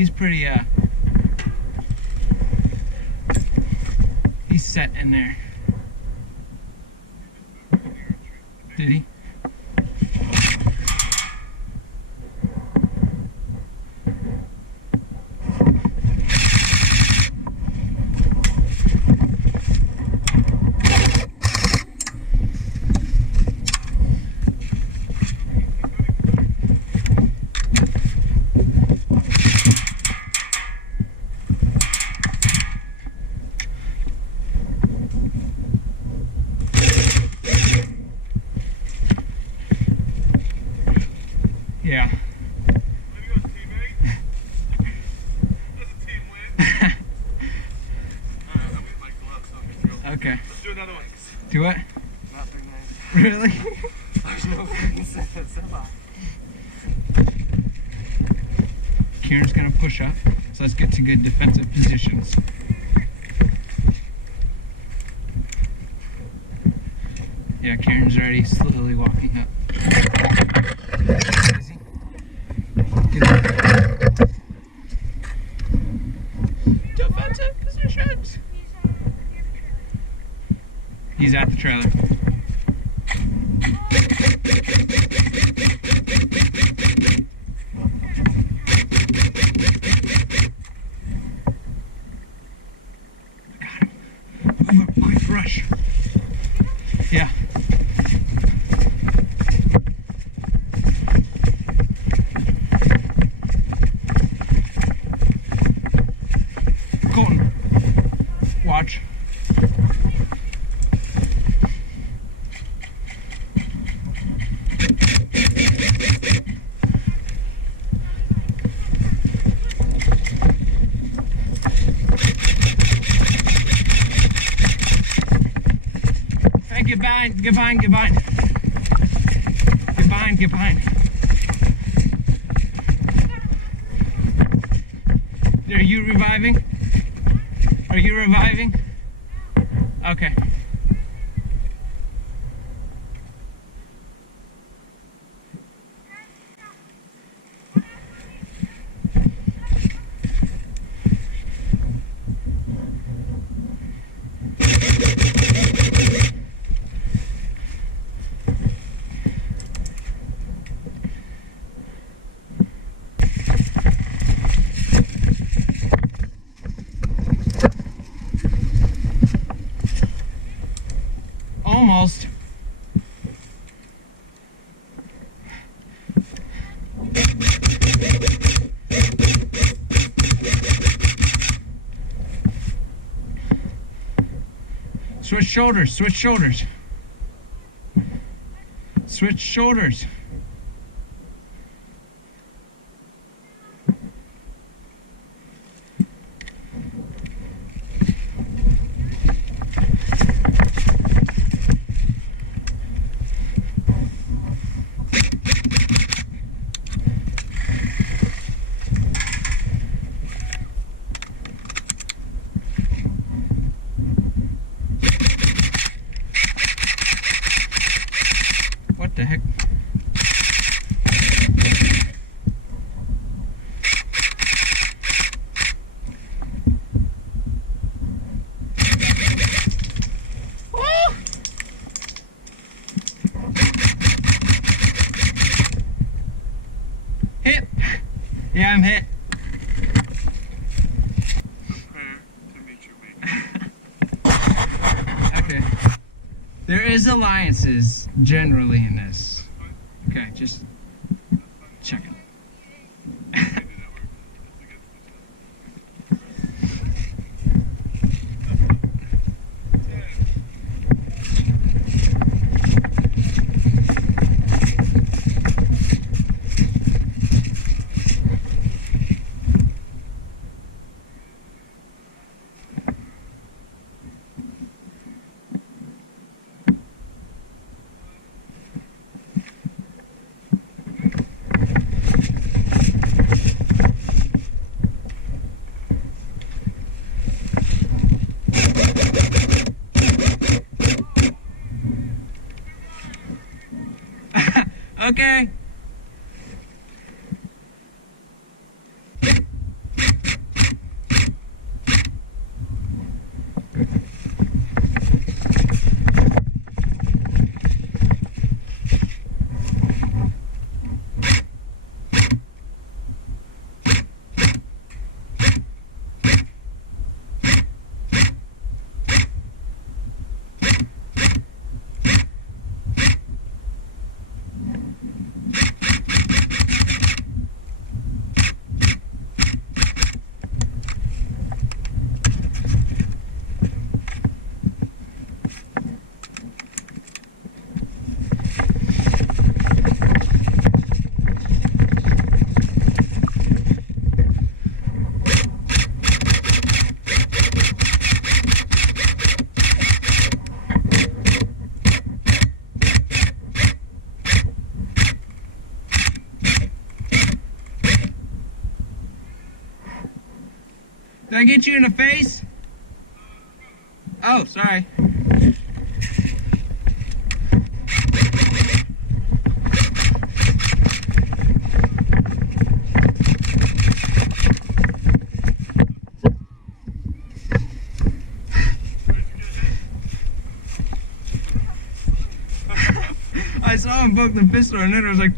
He's pretty, he's set in there. Did he? Yeah. Okay. Let's do another one. Do it? Not very nice. Really? There's no freaking sense. Kieran's gonna push up, so let's get to good defensive positions. Yeah, Kieran's already slowly walking up. Easy. Defensive positions. He's at the trailer. Got him. Move up, quick rush. Yeah. Colton, watch. Hey, get behind, get behind, get behind. Get behind, get behind. Are you reviving? Are you reviving? Okay. Almost. Switch shoulders, switch shoulders. Switch shoulders. What the heck? Oh! Hit! Yeah, I'm hit. Okay. There is alliances generally in this. Okay, just checking. Okay. Did I get you in the face? Oh, sorry. I saw him poke the pistol and then it was like